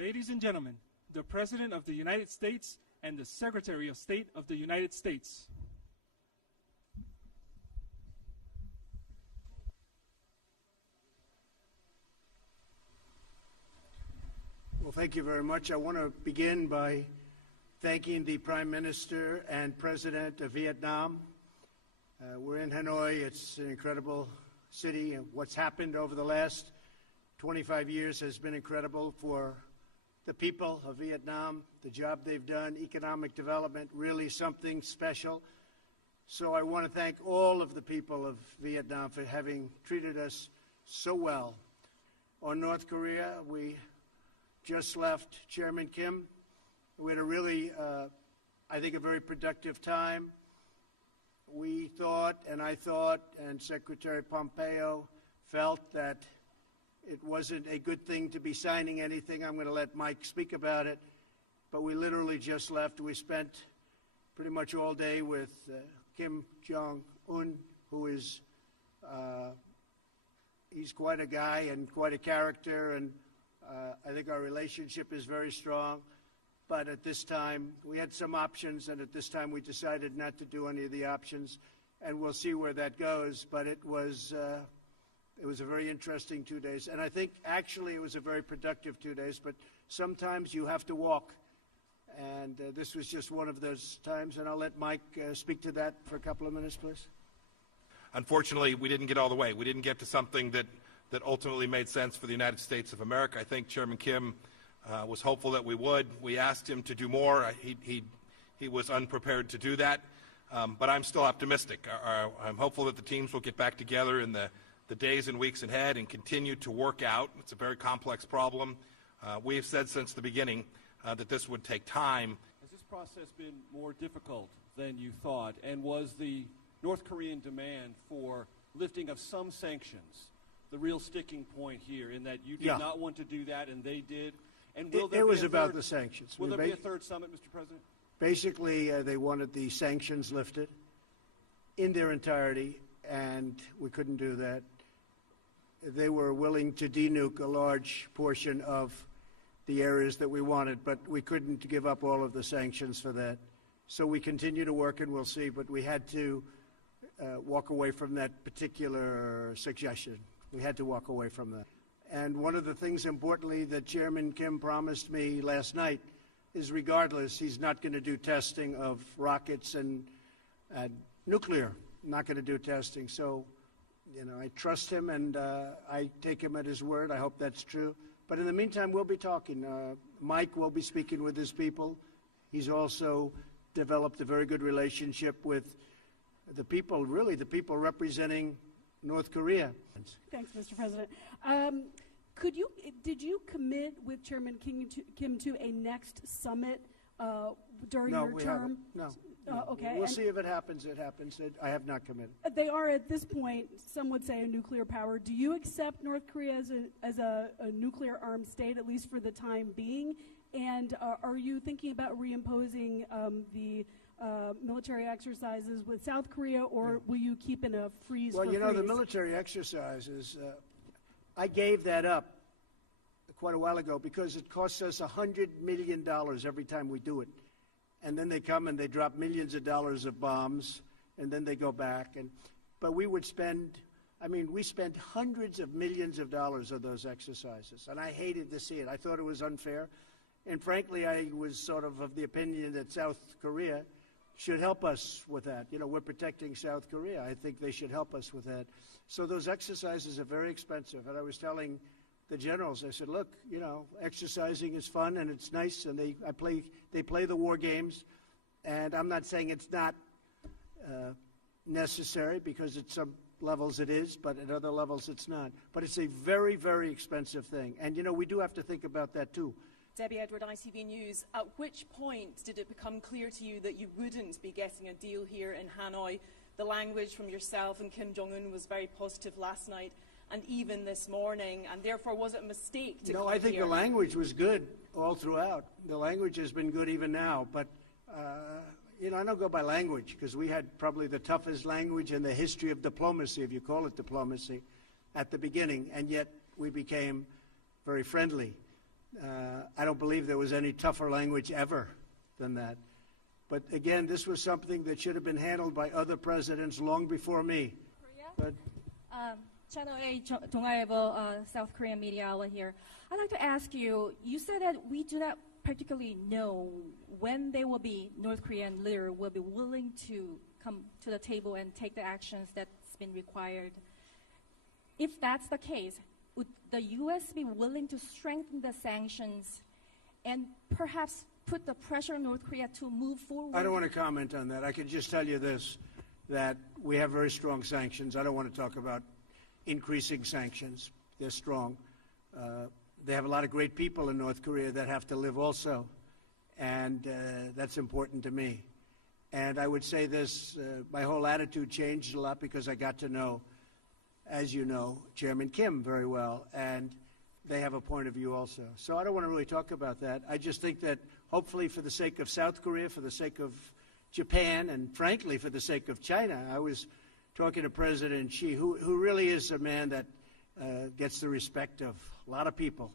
Ladies and gentlemen, the President of the United States and the Secretary of State of the United States. Well, thank you very much. I want to begin by thanking the Prime Minister and President of Vietnam. We're in Hanoi. It's an incredible city, and what's happened over the last 25 years has been incredible for the people of Vietnam, the job they've done, economic development, really something special. So I want to thank all of the people of Vietnam for having treated us so well. On North Korea, we just left Chairman Kim. We had a really, I think, a very productive time. We thought, and I thought, and Secretary Pompeo felt that it wasn't a good thing to be signing anything. I'm going to let Mike speak about it. But we literally just left. We spent pretty much all day with Kim Jong-un, who is, he's quite a guy and quite a character, and I think our relationship is very strong. But at this time, we had some options, and at this time we decided not to do any of the options, and we'll see where that goes. But it was a very interesting 2 days, and I think actually it was a very productive 2 days, but sometimes you have to walk, and this was just one of those times, and I'll let Mike speak to that for a couple of minutes, please. Unfortunately, we didn't get all the way. We didn't get to something that ultimately made sense for the United States of America. I think Chairman Kim was hopeful that we would. We asked him to do more. He was unprepared to do that, but I'm still optimistic. I'm hopeful that the teams will get back together in the days and weeks ahead and continue to work out. It's a very complex problem. We have said since the beginning that this would take time. Has this process been more difficult than you thought? And was the North Korean demand for lifting of some sanctions the real sticking point here, in that you did not want to do that and they did? And will there it be was a about third, the sanctions. Will there be a third summit, Mr. President? Basically, they wanted the sanctions lifted in their entirety, and we couldn't do that. They were willing to denuke a large portion of the areas that we wanted, but we couldn't give up all of the sanctions for that. So we continue to work, and we'll see, but we had to walk away from that particular suggestion. We had to walk away from that. And one of the things, importantly, that Chairman Kim promised me last night is, regardless, he's not going to do testing of rockets and nuclear, not going to do testing. So, you know, I trust him, and I take him at his word. I hope that's true. But in the meantime, we'll be talking. Mike will be speaking with his people. He's also developed a very good relationship with the people, really the people representing North Korea. Thanks, Mr. President. Did you commit with Chairman Kim to a next summit during your term? No, we haven't. No. Okay. We'll see if it happens. It happens. I have not committed. They are, at this point, some would say, a nuclear power. Do you accept North Korea as a nuclear armed state, at least for the time being? And are you thinking about reimposing the military exercises with South Korea, or will you keep in a freeze? Well, you know, the military exercises, I gave that up quite a while ago because it costs us $100 million every time we do it. And then they come and they drop millions of dollars of bombs, and then they go back. But we would spend, we spent hundreds of millions of dollars on those exercises, and I hated to see it. I thought it was unfair. And frankly, I was sort of the opinion that South Korea should help us with that. You know, we're protecting South Korea. I think they should help us with that. So those exercises are very expensive. And I was telling the generals, I said, look, you know, exercising is fun and it's nice, and they play the war games. And I'm not saying it's not necessary, because at some levels it is, but at other levels it's not. But it's a very, very expensive thing. And, you know, we do have to think about that too. Debbie Edward, ITV News. At which point did it become clear to you that you wouldn't be getting a deal here in Hanoi? The language from yourself and Kim Jong-un was very positive last night and even this morning, and therefore was it a mistake to come I think here? the language was good all throughout. The language has been good even now, but you know, I don't go by language, because we had probably the toughest language in the history of diplomacy, if you call it diplomacy, at the beginning, and yet we became very friendly. I don't believe there was any tougher language ever than that. But again, this was something that should have been handled by other presidents long before me. But Channel A, 동아일보, South Korean media outlet here. I'd like to ask you, you said that we do not particularly know when North Korean leader will be willing to come to the table and take the actions that's been required. If that's the case, would the U.S. be willing to strengthen the sanctions and perhaps put the pressure on North Korea to move forward? I don't want to comment on that. I can just tell you this, that we have very strong sanctions. I don't want to talk about increasing sanctions. They're strong. They have a lot of great people in North Korea that have to live also, and that's important to me. And I would say this, my whole attitude changed a lot because I got to know, as you know, Chairman Kim very well, and they have a point of view also. So I don't want to really talk about that. I just think that hopefully for the sake of South Korea, for the sake of Japan, and frankly for the sake of China, I was talking to President Xi, who really is a man that gets the respect of a lot of people.